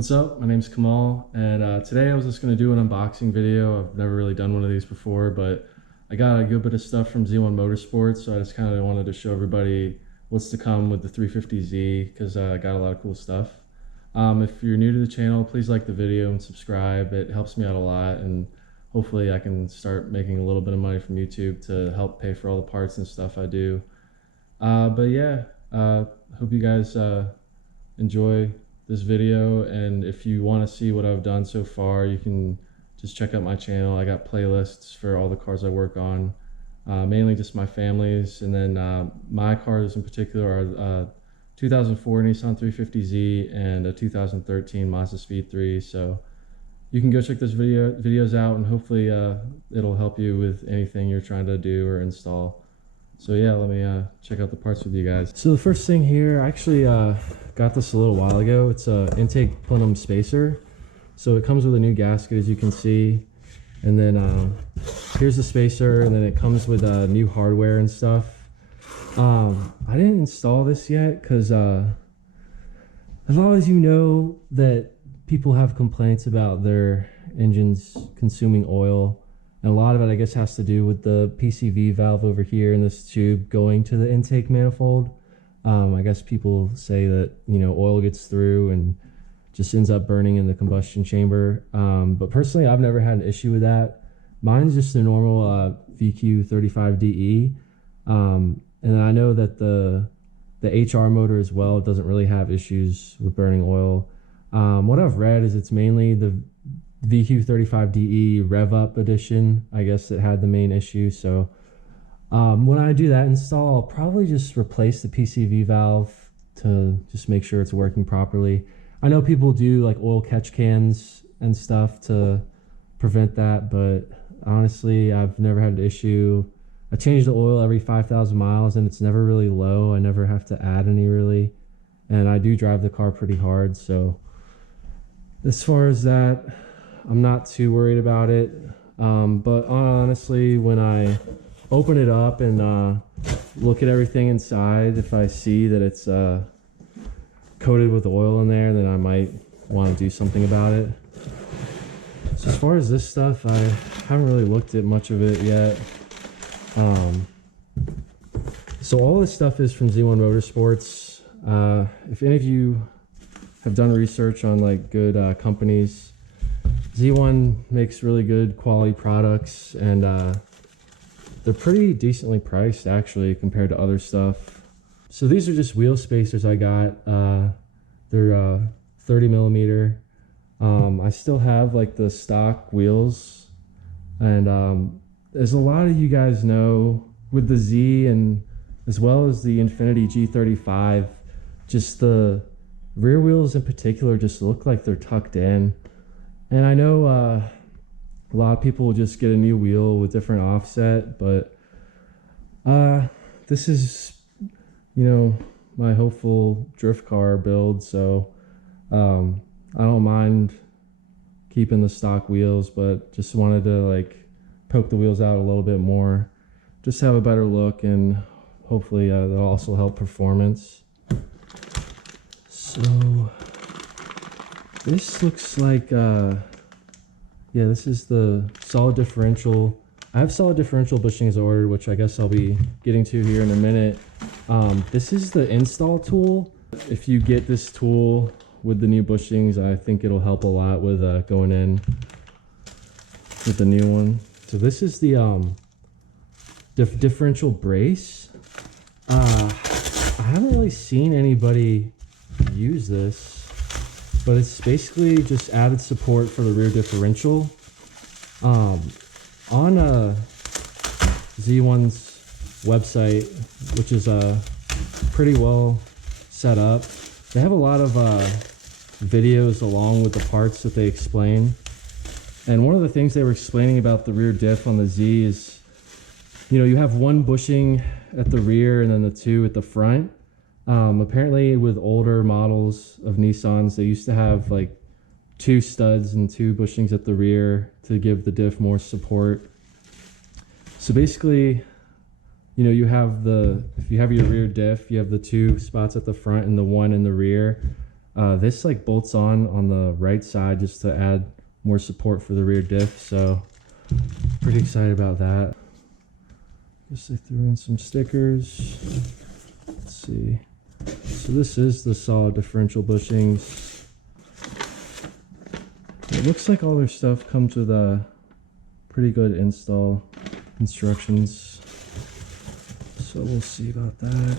What's up? My name's Kamal, and today I was just going to do an unboxing video. I've never really done one of these before, but I got a good bit of stuff from Z1 Motorsports, so I just kind of wanted to show everybody what's to come with the 350Z, because I got a lot of cool stuff. If you're new to the channel, please like the video and subscribe. It helps me out a lot, and hopefully I can start making a little bit of money from YouTube to help pay for all the parts and stuff I do. But yeah, hope you guys enjoy this video, and if you want to see what I've done so far, you can just check out my channel. I got playlists for all the cars I work on, mainly just my family's, and then my cars in particular are 2004 Nissan 350Z and a 2013 Mazda Speed 3. So you can go check those videos out, and hopefully it'll help you with anything you're trying to do or install. So yeah, let me check out the parts with you guys. So the first thing here, I actually got this a little while ago. It's a intake plenum spacer. So it comes with a new gasket, as you can see. And then here's the spacer, and then it comes with new hardware and stuff. I didn't install this yet because as long as you know that people have complaints about their engines consuming oil. And a lot of it, I guess, has to do with the PCV valve over here in this tube going to the intake manifold. I guess people say that, you know, oil gets through and just ends up burning in the combustion chamber. But personally, I've never had an issue with that. Mine's just a normal VQ35DE. And I know that the HR motor as well doesn't really have issues with burning oil. What I've read is it's mainly the VQ35DE Rev Up edition, I guess, that had the main issue. So when I do that install, I'll probably just replace the PCV valve to just make sure it's working properly. I know people do like oil catch cans and stuff to prevent that, but honestly, I've never had an issue. I change the oil every 5,000 miles and it's never really low. I never have to add any really. And I do drive the car pretty hard, so as far as that, I'm not too worried about it. But honestly, when I open it up and look at everything inside, if I see that it's coated with oil in there, then I might want to do something about it. So as far as this stuff, I haven't really looked at much of it yet. So all this stuff is from Z1 Motorsports. If any of you have done research on like good companies, Z1 makes really good quality products, and they're pretty decently priced actually compared to other stuff. So these are just wheel spacers I got. They're 30 millimeter. I still have like the stock wheels, and as a lot of you guys know, with the Z and as well as the Infiniti G35, just the rear wheels in particular just look like they're tucked in. And I know a lot of people will just get a new wheel with different offset, but this is, you know, my hopeful drift car build, so I don't mind keeping the stock wheels, but just wanted to like poke the wheels out a little bit more, just have a better look, and hopefully that'll also help performance. So this looks like, yeah, this is the solid differential. I have solid differential bushings ordered, which I guess I'll be getting to here in a minute. This is the install tool. If you get this tool with the new bushings, I think it'll help a lot with going in with the new one. So this is the differential brace. I haven't really seen anybody use this, but it's basically just added support for the rear differential. On Z1's website, which is pretty well set up, they have a lot of videos along with the parts that they explain. And one of the things they were explaining about the rear diff on the Z is, you know, you have one bushing at the rear and then the two at the front. Apparently with older models of Nissans, they used to have like 2 studs and 2 bushings at the rear to give the diff more support. So basically, you know, you have if you have your rear diff, you have the 2 spots at the front and the 1 in the rear. This like bolts on the right side just to add more support for the rear diff, so pretty excited about that. Guess I threw in some stickers. Let's see. So this is the solid differential bushings. It looks like all their stuff comes with a pretty good install instructions, so we'll see about that.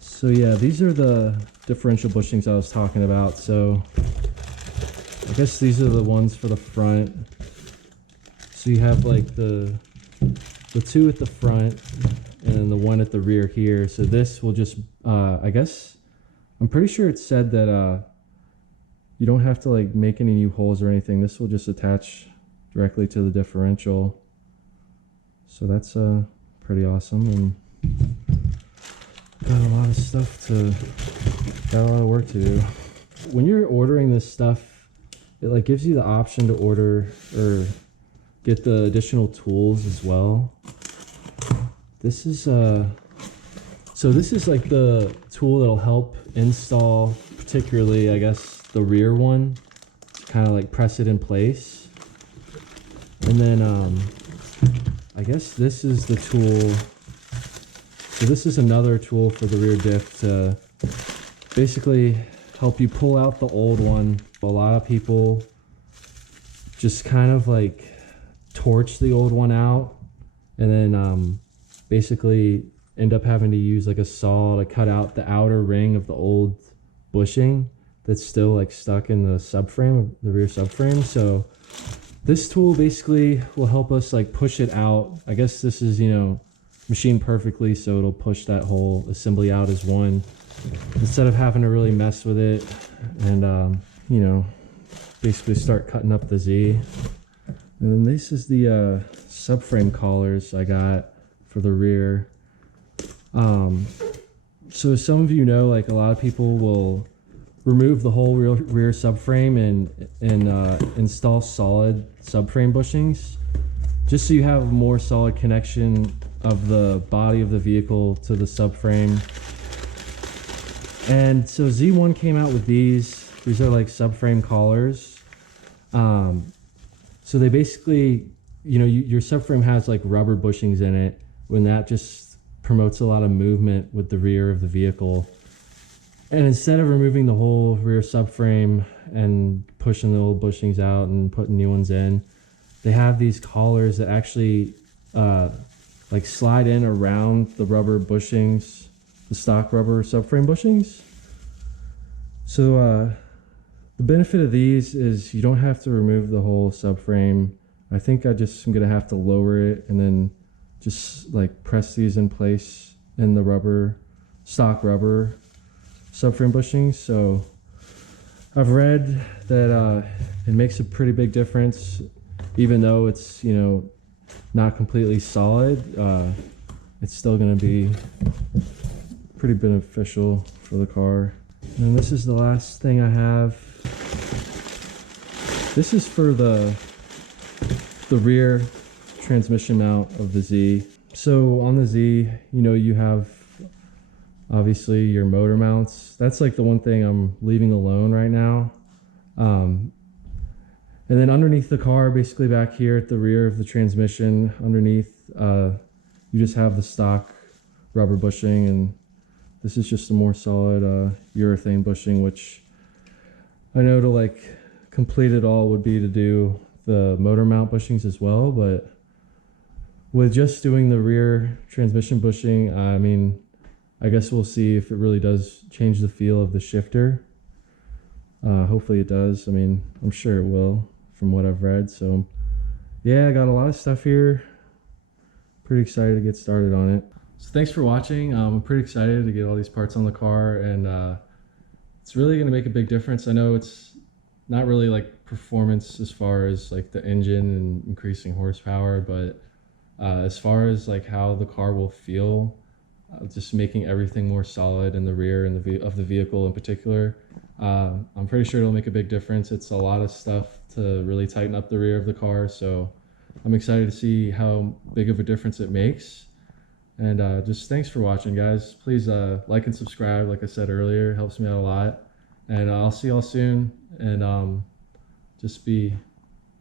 So yeah, these are the differential bushings I was talking about. So I guess these are the ones for the front. So you have like the two at the front and the one at the rear here. So this will just I guess I'm pretty sure it said that you don't have to like make any new holes or anything. This will just attach directly to the differential. So that's pretty awesome, and got a lot of stuff got a lot of work to do. When you're ordering this stuff, it like gives you the option to order or get the additional tools as well. This is so this is like the tool that'll help install, particularly I guess the rear one, kind of like press it in place. And then I guess this is the tool. So this is another tool for the rear diff to basically help you pull out the old one. A lot of people just kind of like torch the old one out and then basically end up having to use like a saw to cut out the outer ring of the old bushing that's still like stuck in the subframe, the rear subframe. So this tool basically will help us like push it out. I guess this is, you know, machined perfectly, so it'll push that whole assembly out as one instead of having to really mess with it and you know, basically start cutting up the Z. And then this is the subframe collars I got for the rear. So some of you know, like a lot of people will remove the whole rear subframe and install solid subframe bushings, just so you have a more solid connection of the body of the vehicle to the subframe. And so Z1 came out with these. These are like subframe collars. So they basically, you know, your subframe has like rubber bushings in it, when that just promotes a lot of movement with the rear of the vehicle. And instead of removing the whole rear subframe and pushing the old bushings out and putting new ones in, they have these collars that actually like slide in around the rubber bushings, the stock rubber subframe bushings. So the benefit of these is you don't have to remove the whole subframe. I think I'm gonna have to lower it and then just like press these in place in the rubber, stock rubber subframe bushings. So I've read that it makes a pretty big difference, even though it's, you know, not completely solid. It's still going to be pretty beneficial for the car. And this is the last thing I have. This is for the rear transmission mount of the Z. So on the Z, you know, you have obviously your motor mounts. That's like the one thing I'm leaving alone right now. And then underneath the car, basically back here at the rear of the transmission, underneath, you just have the stock rubber bushing, and this is just a more solid urethane bushing, which I know to like complete it all would be to do the motor mount bushings as well. But with just doing the rear transmission bushing, I mean, I guess we'll see if it really does change the feel of the shifter. Hopefully it does. I mean, I'm sure it will from what I've read. So yeah, I got a lot of stuff here. Pretty excited to get started on it. So thanks for watching. I'm pretty excited to get all these parts on the car, and it's really going to make a big difference. I know it's not really like performance as far as like the engine and increasing horsepower, but as far as like how the car will feel, just making everything more solid in the rear and of the vehicle in particular, I'm pretty sure it'll make a big difference. It's a lot of stuff to really tighten up the rear of the car, so I'm excited to see how big of a difference it makes. And just thanks for watching, guys. Please like and subscribe. Like I said earlier, helps me out a lot. And I'll see y'all soon. And just be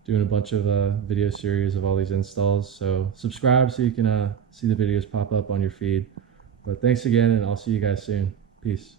doing a bunch of video series of all these installs. So subscribe so you can see the videos pop up on your feed. But thanks again, and I'll see you guys soon. Peace.